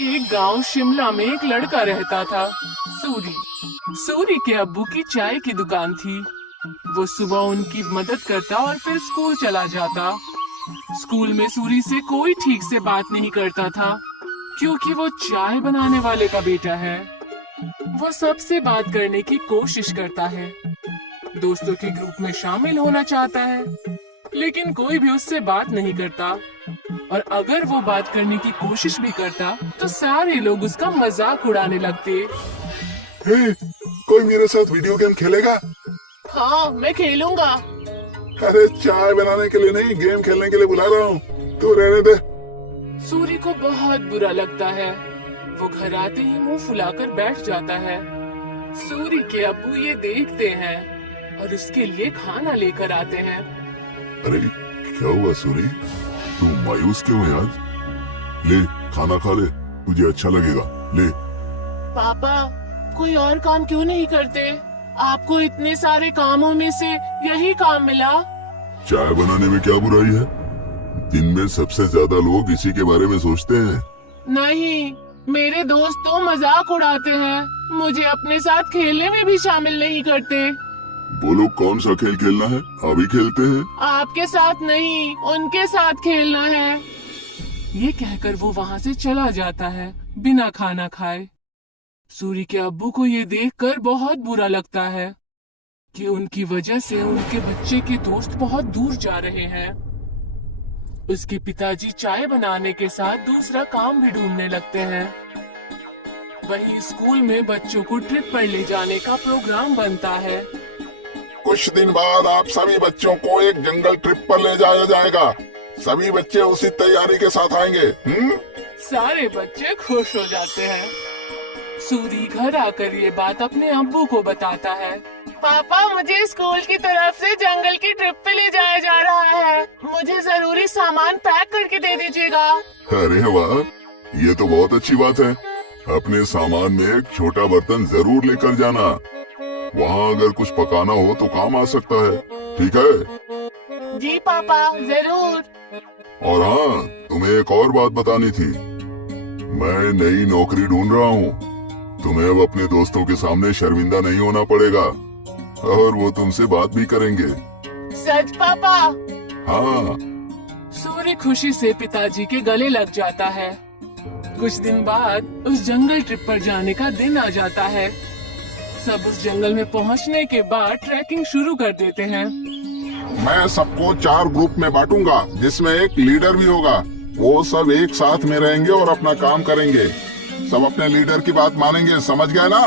एक गांव शिमला में एक लड़का रहता था, सूरी। सूरी के अब्बू की चाय की दुकान थी। वो सुबह उनकी मदद करता और फिर स्कूल चला जाता। स्कूल में सूरी से कोई ठीक से बात नहीं करता था, क्योंकि वो चाय बनाने वाले का बेटा है। वो सबसे बात करने की कोशिश करता है, दोस्तों के ग्रुप में शामिल होना चाहता है, लेकिन कोई भी उससे बात नहीं करता। और अगर वो बात करने की कोशिश भी करता तो सारे लोग उसका मजाक उड़ाने लगते। हे, कोई मेरे साथ वीडियो गेम खेलेगा? हाँ, मैं खेलूंगा। अरे चाय बनाने के लिए नहीं, गेम खेलने के लिए बुला रहा हूँ, तू रहने दे। सूरी को बहुत बुरा लगता है। वो घर आते ही मुंह फुलाकर बैठ जाता है। सूरी के अब्बू ये देखते हैं और उसके लिए खाना लेकर आते हैं। अरे क्या हुआ सूरी, तू मायूस क्यों है आज? ले खाना खा ले, तुझे अच्छा लगेगा, ले। पापा, कोई और काम क्यों नहीं करते? आपको इतने सारे कामों में से यही काम मिला। चाय बनाने में क्या बुराई है? दिन में सबसे ज्यादा लोग इसी के बारे में सोचते हैं। नहीं, मेरे दोस्त तो मजाक उड़ाते हैं, मुझे अपने साथ खेलने में भी शामिल नहीं करते। बोलो कौन सा खेल खेलना है, अभी खेलते हैं। आपके साथ नहीं, उनके साथ खेलना है। ये कहकर वो वहाँ से चला जाता है बिना खाना खाए। सूरी के अब्बू को ये देखकर बहुत बुरा लगता है कि उनकी वजह से उनके बच्चे के दोस्त बहुत दूर जा रहे हैं। उसके पिताजी चाय बनाने के साथ दूसरा काम भी ढूंढने लगते हैं। वहीं स्कूल में बच्चों को ट्रिप पर ले जाने का प्रोग्राम बनता है। कुछ दिन बाद आप सभी बच्चों को एक जंगल ट्रिप पर ले जाया जाएगा। सभी बच्चे उसी तैयारी के साथ आएंगे। सारे बच्चे खुश हो जाते हैं। सूरी घर आकर ये बात अपने अब्बू को बताता है। पापा, मुझे स्कूल की तरफ से जंगल की ट्रिप पे ले जाया जा रहा है। मुझे जरूरी सामान पैक करके दे दीजिएगा। अरे वाह, ये तो बहुत अच्छी बात है। अपने सामान में एक छोटा बर्तन जरूर लेकर जाना, वहाँ अगर कुछ पकाना हो तो काम आ सकता है, ठीक है? जी पापा, जरूर। और हाँ, तुम्हें एक और बात बतानी थी। मैं नई नौकरी ढूंढ रहा हूँ। तुम्हें अब अपने दोस्तों के सामने शर्मिंदा नहीं होना पड़ेगा और वो तुमसे बात भी करेंगे। सच पापा? हाँ। सूरी खुशी से पिताजी के गले लग जाता है। कुछ दिन बाद उस जंगल ट्रिप पर जाने का दिन आ जाता है। सब उस जंगल में पहुंचने के बाद ट्रैकिंग शुरू कर देते हैं। मैं सबको 4 ग्रुप में बांटूंगा, जिसमें एक लीडर भी होगा। वो सब एक साथ में रहेंगे और अपना काम करेंगे। सब अपने लीडर की बात मानेंगे, समझ गए ना?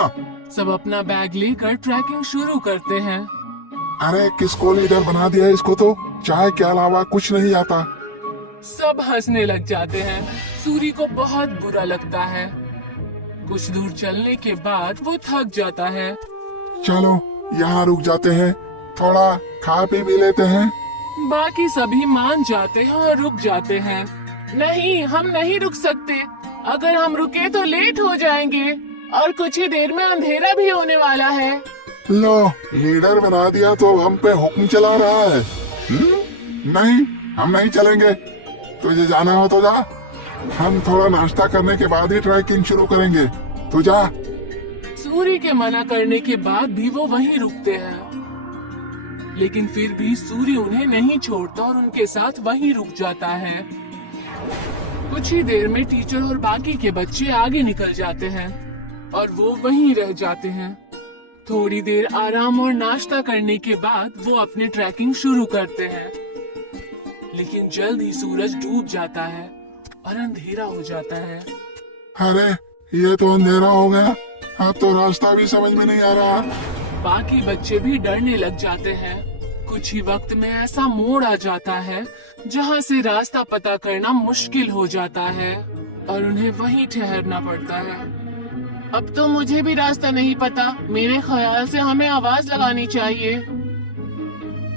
सब अपना बैग लेकर ट्रैकिंग शुरू करते हैं। अरे किसको लीडर बना दिया? इसको तो चाय के अलावा कुछ नहीं आता। सब हंसने लग जाते हैं। सूरी को बहुत बुरा लगता है। कुछ दूर चलने के बाद वो थक जाता है। चलो यहाँ रुक जाते हैं, थोड़ा खा पी भी लेते हैं। बाकी सभी मान जाते हैं और रुक जाते हैं। नहीं, हम नहीं रुक सकते। अगर हम रुके तो लेट हो जाएंगे और कुछ ही देर में अंधेरा भी होने वाला है। लो, लीडर बना दिया तो हम पे हुक्म चला रहा है। नहीं, हम नहीं चलेंगे। तुझे जाना हो तो जा, हम थोड़ा नाश्ता करने के बाद ही ट्रैकिंग शुरू करेंगे। तू जा। सूरी के मना करने के बाद भी वो वहीं रुकते हैं, लेकिन फिर भी सूरी उन्हें नहीं छोड़ता और उनके साथ वहीं रुक जाता है। कुछ ही देर में टीचर और बाकी के बच्चे आगे निकल जाते हैं और वो वहीं रह जाते हैं। थोड़ी देर आराम और नाश्ता करने के बाद वो अपने ट्रैकिंग शुरू करते हैं, लेकिन जल्द ही सूरज डूब जाता है और अंधेरा हो जाता है। अरे ये तो अंधेरा हो गया, अब तो रास्ता भी समझ में नहीं आ रहा। बाकी बच्चे भी डरने लग जाते हैं। कुछ ही वक्त में ऐसा मोड़ आ जाता है जहाँ से रास्ता पता करना मुश्किल हो जाता है और उन्हें वहीं ठहरना पड़ता है। अब तो मुझे भी रास्ता नहीं पता। मेरे ख्याल से हमें आवाज लगानी चाहिए।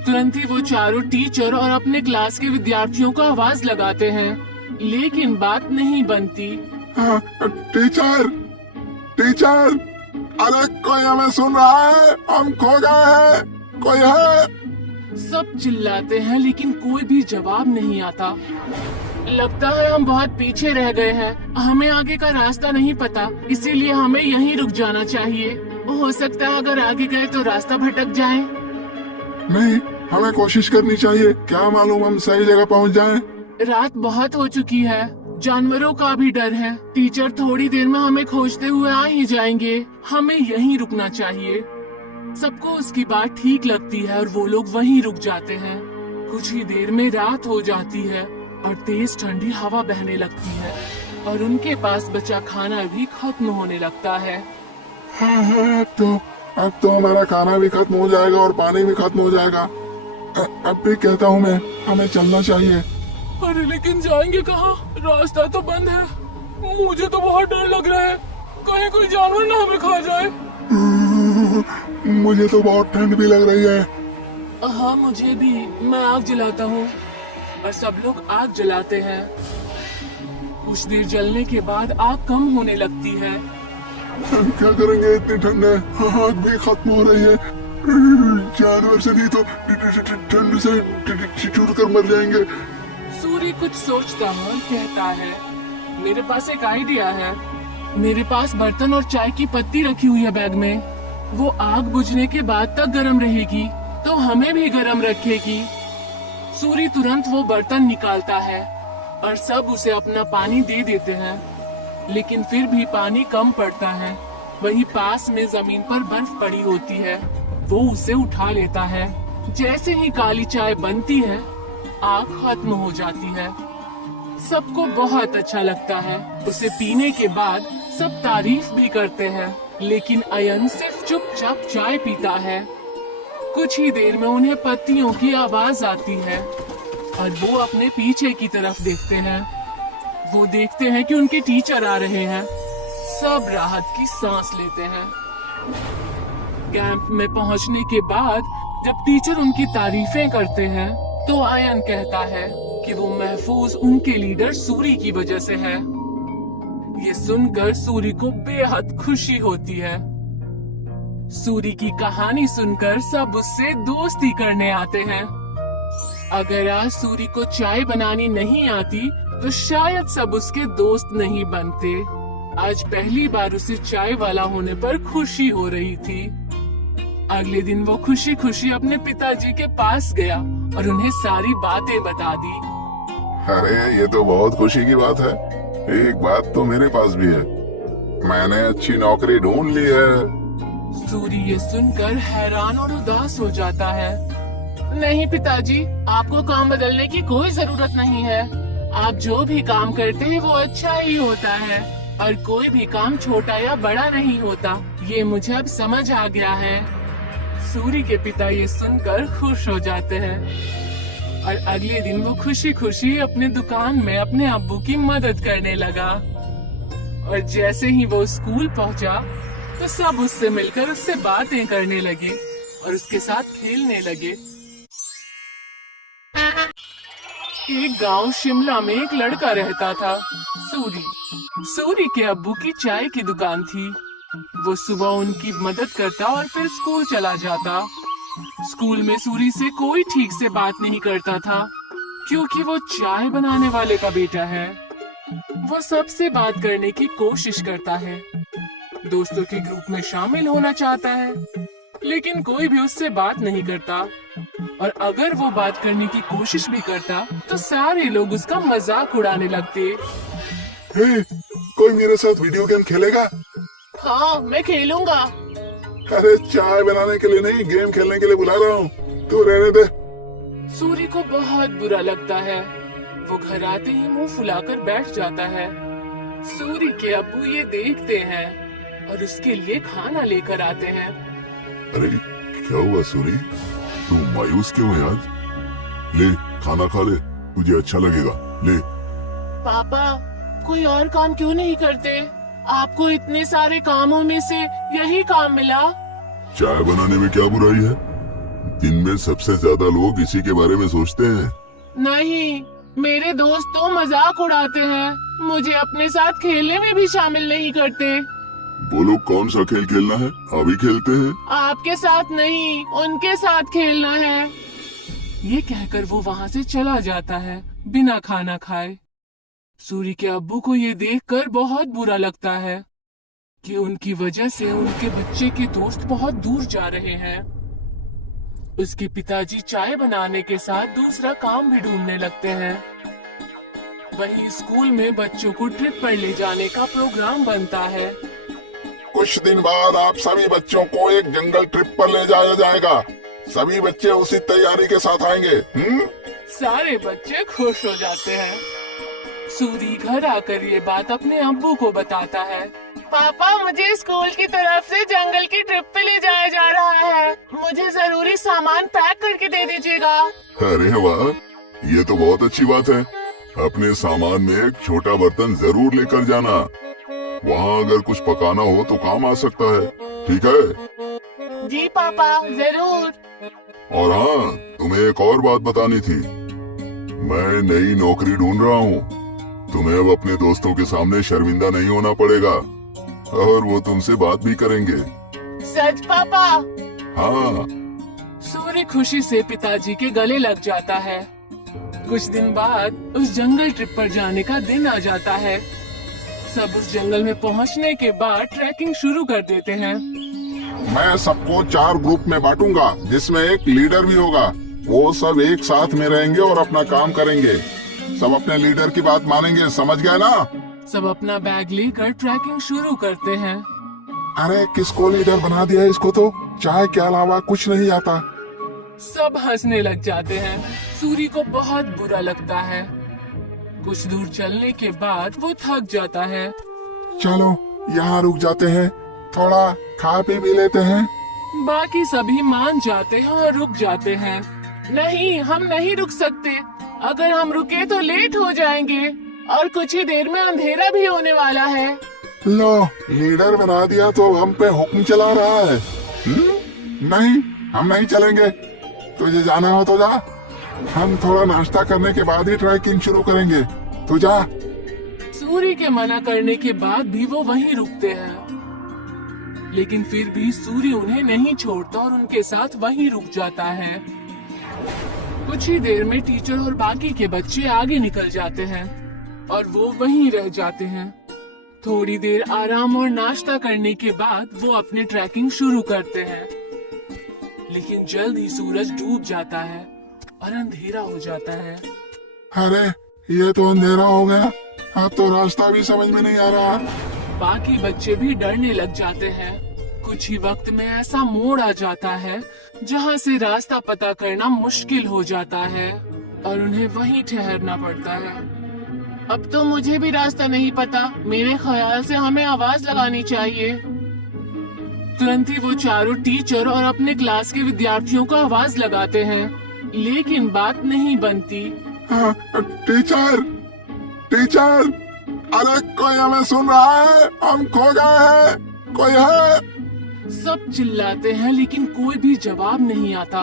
तुरंत ही वो चारों टीचर और अपने क्लास के विद्यार्थियों को आवाज लगाते हैं, लेकिन बात नहीं बनती। टीचर, टीचर, अरे कोई हमें सुन रहा है? हम खो गए हैं, कोई है? सब चिल्लाते हैं लेकिन कोई भी जवाब नहीं आता। लगता है हम बहुत पीछे रह गए हैं। हमें आगे का रास्ता नहीं पता, इसीलिए हमें यहीं रुक जाना चाहिए। हो सकता है अगर आगे गए तो रास्ता भटक जाए। नहीं, हमें कोशिश करनी चाहिए, क्या मालूम हम सही जगह पहुंच जाएं। रात बहुत हो चुकी है, जानवरों का भी डर है। टीचर थोड़ी देर में हमें खोजते हुए आ ही जाएंगे। हमें यहीं रुकना चाहिए। सबको उसकी बात ठीक लगती है और वो लोग वहीं रुक जाते हैं। कुछ ही देर में रात हो जाती है और तेज ठंडी हवा बहने लगती है और उनके पास बचा खाना भी खत्म होने लगता है। हाँ, अब तो हमारा खाना भी खत्म हो जाएगा और पानी भी खत्म हो जाएगा। अब भी कहता हूँ मैं, हमें चलना चाहिए। अरे लेकिन जाएंगे कहाँ? रास्ता तो बंद है। मुझे तो बहुत डर लग रहा है, कहीं कोई जानवर ना हमें खा जाए। मुझे तो बहुत ठंड भी लग रही है। हाँ मुझे भी। मैं आग जलाता हूँ और सब लोग आग जलाते हैं। कुछ देर जलने के बाद आग कम होने लगती है। क्या करेंगे, इतनी ठंड है, आग भी खत्म हो रही है। जानवर से नहीं तो ठंड से ठिठुर कर मर जाएंगे। सूर्य कुछ सोचता है और कहता है, मेरे पास एक आइडिया है। मेरे पास बर्तन और चाय की पत्ती रखी हुई है बैग में। वो आग बुझने के बाद तक गर्म रहेगी तो हमें भी गर्म रखेगी। सूर्य तुरंत वो बर्तन निकालता है और सब उसे अपना पानी दे देते हैं, लेकिन फिर भी पानी कम पड़ता है। वहीं पास में जमीन पर बर्फ पड़ी होती है। वो उसे उठा लेता है। जैसे ही काली चाय बनती है, आग खत्म हो जाती है। सबको बहुत अच्छा लगता है। उसे पीने के बाद सब तारीफ भी करते हैं, लेकिन अयन सिर्फ चुपचाप चाय पीता है। कुछ ही देर में उन्हें पत्तियों की आवाज आती है और वो अपने पीछे की तरफ देखते हैं। वो देखते हैं कि उनके टीचर आ रहे हैं। सब राहत की सांस लेते हैं। कैंप में पहुंचने के बाद जब टीचर उनकी तारीफें करते हैं तो अयन कहता है कि वो महफूज उनके लीडर सूरी की वजह से है। ये सुनकर सूरी को बेहद खुशी होती है। सूरी की कहानी सुनकर सब उससे दोस्ती करने आते हैं। अगर आज सूरी को चाय बनानी नहीं आती तो शायद सब उसके दोस्त नहीं बनते। आज पहली बार उसे चाय वाला होने पर खुशी हो रही थी। अगले दिन वो खुशी खुशी अपने पिताजी के पास गया और उन्हें सारी बातें बता दी। अरे ये तो बहुत खुशी की बात है। एक बात तो मेरे पास भी है, मैंने अच्छी नौकरी ढूंढ ली है। सूरी ये सुनकर हैरान और उदास हो जाता है। नहीं पिताजी, आपको काम बदलने की कोई जरूरत नहीं है। आप जो भी काम करते हैं वो अच्छा ही होता है और कोई भी काम छोटा या बड़ा नहीं होता। ये मुझे अब समझ आ गया है। सूरी के पिता ये सुनकर खुश हो जाते हैं और अगले दिन वो खुशी खुशी अपने दुकान में अपने अब्बू की मदद करने लगा। और जैसे ही वो स्कूल पहुंचा तो सब उससे मिलकर उससे बातें करने लगे और उसके साथ खेलने लगे। एक गांव शिमला में एक लड़का रहता था, सूरी। सूरी के अब्बू की चाय की दुकान थी। वो सुबह उनकी मदद करता और फिर स्कूल चला जाता। स्कूल में सूरी से कोई ठीक से बात नहीं करता था, क्योंकि वो चाय बनाने वाले का बेटा है। वो सबसे बात करने की कोशिश करता है, दोस्तों के ग्रुप में शामिल होना चाहता है, लेकिन कोई भी उससे बात नहीं करता। और अगर वो बात करने की कोशिश भी करता तो सारे लोग उसका मजाक उड़ाने लगते। हे, कोई मेरे साथ वीडियो गेम खेलेगा? हाँ मैं खेलूंगा। अरे चाय बनाने के लिए नहीं, गेम खेलने के लिए बुला रहा हूँ, तू रहने दे। सूरी को बहुत बुरा लगता है। वो घर आते ही मुंह फुलाकर बैठ जाता है। सूरी के अब्बू ये देखते हैं और उसके लिए खाना लेकर आते हैं। अरे क्या हुआ सूरी, तू मायूस क्यों है आज? ले खाना खा ले, तुझे अच्छा लगेगा, ले। पापा, कोई और काम क्यों नहीं करते? आपको इतने सारे कामों में से यही काम मिला। चाय बनाने में क्या बुराई है? दिन में सबसे ज्यादा लोग इसी के बारे में सोचते हैं। नहीं, मेरे दोस्त तो मजाक उड़ाते हैं, मुझे अपने साथ खेलने में भी शामिल नहीं करते। बोलो कौन सा खेल खेलना है, अभी खेलते हैं। आपके साथ नहीं, उनके साथ खेलना है। ये कहकर वो वहाँ से चला जाता है बिना खाना खाए। सूरी के अब्बू को ये देखकर बहुत बुरा लगता है कि उनकी वजह से उनके बच्चे के दोस्त बहुत दूर जा रहे हैं। उसके पिताजी चाय बनाने के साथ दूसरा काम भी ढूंढने लगते हैं। वहीं स्कूल में बच्चों को ट्रिप पर ले जाने का प्रोग्राम बनता है। कुछ दिन बाद आप सभी बच्चों को एक जंगल ट्रिप पर ले जाया जाएगा। सभी बच्चे उसी तैयारी के साथ आएंगे। सारे बच्चे खुश हो जाते हैं। सूरी घर आकर ये बात अपने अब्बू को बताता है। पापा, मुझे स्कूल की तरफ से जंगल की ट्रिप पे ले जाया जा रहा है। मुझे जरूरी सामान पैक करके दे दीजिएगा। अरे वाह, ये तो बहुत अच्छी बात है। अपने सामान में एक छोटा बर्तन जरूर लेकर जाना। वहाँ अगर कुछ पकाना हो तो काम आ सकता है। ठीक है? जी पापा, जरूर। और हाँ, तुम्हें एक और बात बतानी थी। मैं नई नौकरी ढूंढ रहा हूँ। तुम्हें अब अपने दोस्तों के सामने शर्मिंदा नहीं होना पड़ेगा और वो तुमसे बात भी करेंगे। सच पापा? हाँ। सूरी खुशी से पिताजी के गले लग जाता है। कुछ दिन बाद उस जंगल ट्रिप पर जाने का दिन आ जाता है। सब उस जंगल में पहुंचने के बाद ट्रैकिंग शुरू कर देते हैं। मैं सबको 4 ग्रुप में बांटूंगा, जिसमें एक लीडर भी होगा। वो सब एक साथ में रहेंगे और अपना काम करेंगे। सब अपने लीडर की बात मानेंगे, समझ गए ना? सब अपना बैग लेकर ट्रैकिंग शुरू करते हैं। अरे किसको लीडर बना दिया? इसको तो चाय के अलावा कुछ नहीं आता। सब हंसने लग जाते हैं। सूरी को बहुत बुरा लगता है। कुछ दूर चलने के बाद वो थक जाता है। चलो यहाँ रुक जाते हैं, थोड़ा खा पी भी लेते हैं। बाकी सभी मान जाते हैं और रुक जाते हैं। नहीं, हम नहीं रुक सकते। अगर हम रुके तो लेट हो जाएंगे और कुछ ही देर में अंधेरा भी होने वाला है। लो, लीडर बना दिया तो हम पे हुक्म चला रहा है। नहीं, हम नहीं चलेंगे। तुझे जाना हो तो जा। हम थोड़ा नाश्ता करने के बाद ही ट्रैकिंग शुरू करेंगे। तू जा। सूरी के मना करने के बाद भी वो वहीं रुकते हैं, लेकिन फिर भी सूरी उन्हें नहीं छोड़ता और उनके साथ वहीं रुक जाता है। कुछ ही देर में टीचर और बाकी के बच्चे आगे निकल जाते हैं और वो वहीं रह जाते हैं। थोड़ी देर आराम और नाश्ता करने के बाद वो अपने ट्रैकिंग शुरू करते हैं, लेकिन जल्द ही सूरज डूब जाता है और अंधेरा हो जाता है। अरे ये तो अंधेरा हो गया। अब तो रास्ता भी समझ में नहीं आ रहा। बाकी बच्चे भी डरने लग जाते हैं। कुछ ही वक्त में ऐसा मोड़ आ जाता है जहाँ से रास्ता पता करना मुश्किल हो जाता है और उन्हें वहीं ठहरना पड़ता है। अब तो मुझे भी रास्ता नहीं पता। मेरे ख्याल से हमें आवाज लगानी चाहिए। तुरंत ही वो चारों टीचर और अपने क्लास के विद्यार्थियों को आवाज लगाते हैं, लेकिन बात नहीं बनती। टीचर, टीचर, अरे कोई हमें सुन रहा है? हम खो गए हैं, कोई है? सब चिल्लाते हैं लेकिन कोई भी जवाब नहीं आता।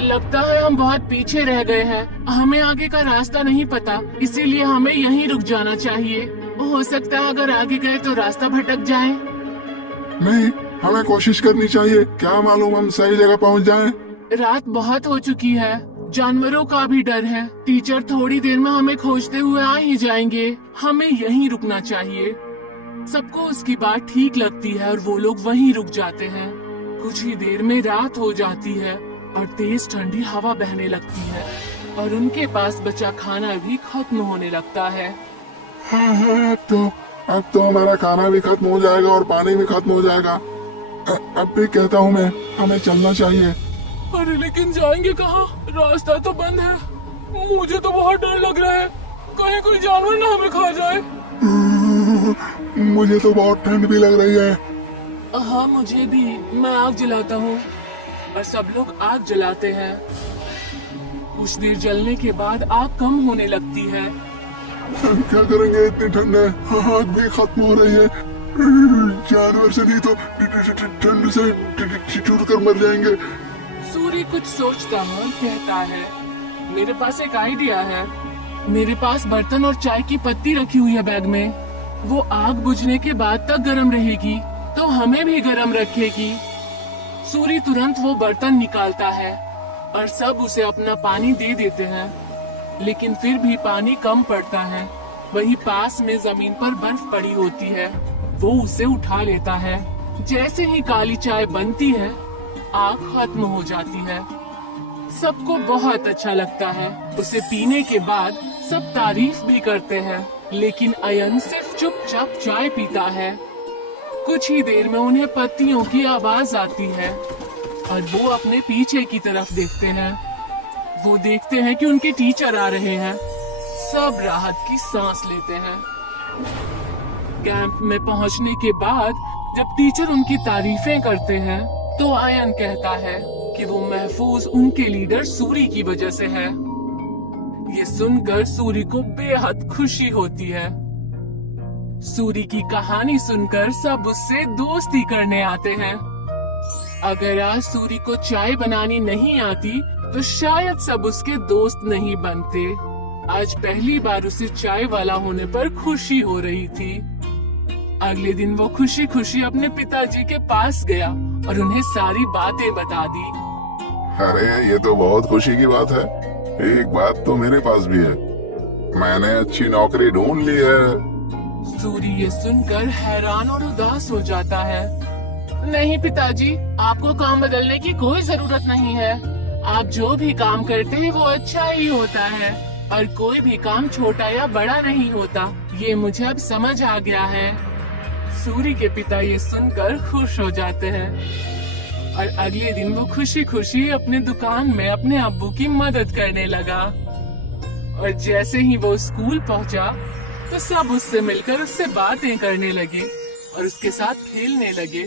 लगता है हम बहुत पीछे रह गए हैं। हमें आगे का रास्ता नहीं पता, इसीलिए हमें यहीं रुक जाना चाहिए। हो सकता है अगर आगे गए तो रास्ता भटक जाए। नहीं, हमें कोशिश करनी चाहिए। क्या मालूम हम सही जगह पहुंच जाएं। रात बहुत हो चुकी है। जानवरों का भी डर है। टीचर थोड़ी देर में हमें खोजते हुए आ ही जाएंगे। हमें यहीं रुकना चाहिए। सबको उसकी बात ठीक लगती है और वो लोग वहीं रुक जाते हैं। कुछ ही देर में रात हो जाती है और तेज ठंडी हवा बहने लगती है और उनके पास बचा खाना भी खत्म होने लगता है। हाँ, अब तो हमारा खाना भी खत्म हो जाएगा और पानी भी खत्म हो जाएगा। अब भी कहता हूँ मैं, हमें चलना चाहिए। अरे लेकिन जाएंगे कहाँ? रास्ता तो बंद है। मुझे तो बहुत डर लग रहा है, कहीं कोई जानवर ना हमें खा जाए। मुझे तो बहुत ठंड भी लग रही है। हाँ मुझे भी। मैं आग जलाता हूँ और सब लोग आग जलाते हैं। कुछ देर जलने के बाद आग कम होने लगती है। क्या करेंगे, इतनी ठंड है, आग भी खत्म हो रही है। जानवर से नहीं तो ठंड से ठिठुर कर मर जाएंगे। सूरी कुछ सोचता है और कहता है, मेरे पास एक आइडिया है। मेरे पास बर्तन और चाय की पत्ती रखी हुई है बैग में। वो आग बुझने के बाद तक गर्म रहेगी तो हमें भी गर्म रखेगी। सूरी तुरंत वो बर्तन निकालता है और सब उसे अपना पानी दे देते हैं, लेकिन फिर भी पानी कम पड़ता है वहीं पास में जमीन पर बर्फ पड़ी होती है। वो उसे उठा लेता है। जैसे ही काली चाय बनती है, आग खत्म हो जाती है। सबको बहुत अच्छा लगता है। उसे पीने के बाद सब तारीफ भी करते हैं, लेकिन अयन सिर्फ चुपचाप चाय पीता है। कुछ ही देर में उन्हें पत्तियों की आवाज आती है और वो अपने पीछे की तरफ देखते हैं। वो देखते हैं कि उनके टीचर आ रहे हैं। सब राहत की सांस लेते हैं। कैंप में पहुंचने के बाद जब टीचर उनकी तारीफें करते हैं, तो अयन कहता है कि वो महफूज उनके लीडर सूरी की वजह से है। ये सुनकर सूरी को बेहद खुशी होती है। सूरी की कहानी सुनकर सब उससे दोस्ती करने आते हैं। अगर आज सूरी को चाय बनानी नहीं आती, तो शायद सब उसके दोस्त नहीं बनते। आज पहली बार उसे चाय वाला होने पर खुशी हो रही थी। अगले दिन वो खुशी खुशी अपने पिताजी के पास गया और उन्हें सारी बातें बता दी। अरे ये तो बहुत खुशी की बात है। एक बात तो मेरे पास भी है, मैंने अच्छी नौकरी ढूंढ ली है। सूरी ये सुनकर हैरान और उदास हो जाता है। नहीं पिताजी, आपको काम बदलने की कोई जरूरत नहीं है। आप जो भी काम करते हैं वो अच्छा ही होता है और कोई भी काम छोटा या बड़ा नहीं होता। ये मुझे अब समझ आ गया है। सूरी के पिता ये सुनकर खुश हो जाते हैं और अगले दिन वो खुशी खुशी अपने दुकान में अपने अब्बू की मदद करने लगा। और जैसे ही वो स्कूल पहुंचा, तो सब उससे मिलकर उससे बातें करने लगे और उसके साथ खेलने लगे।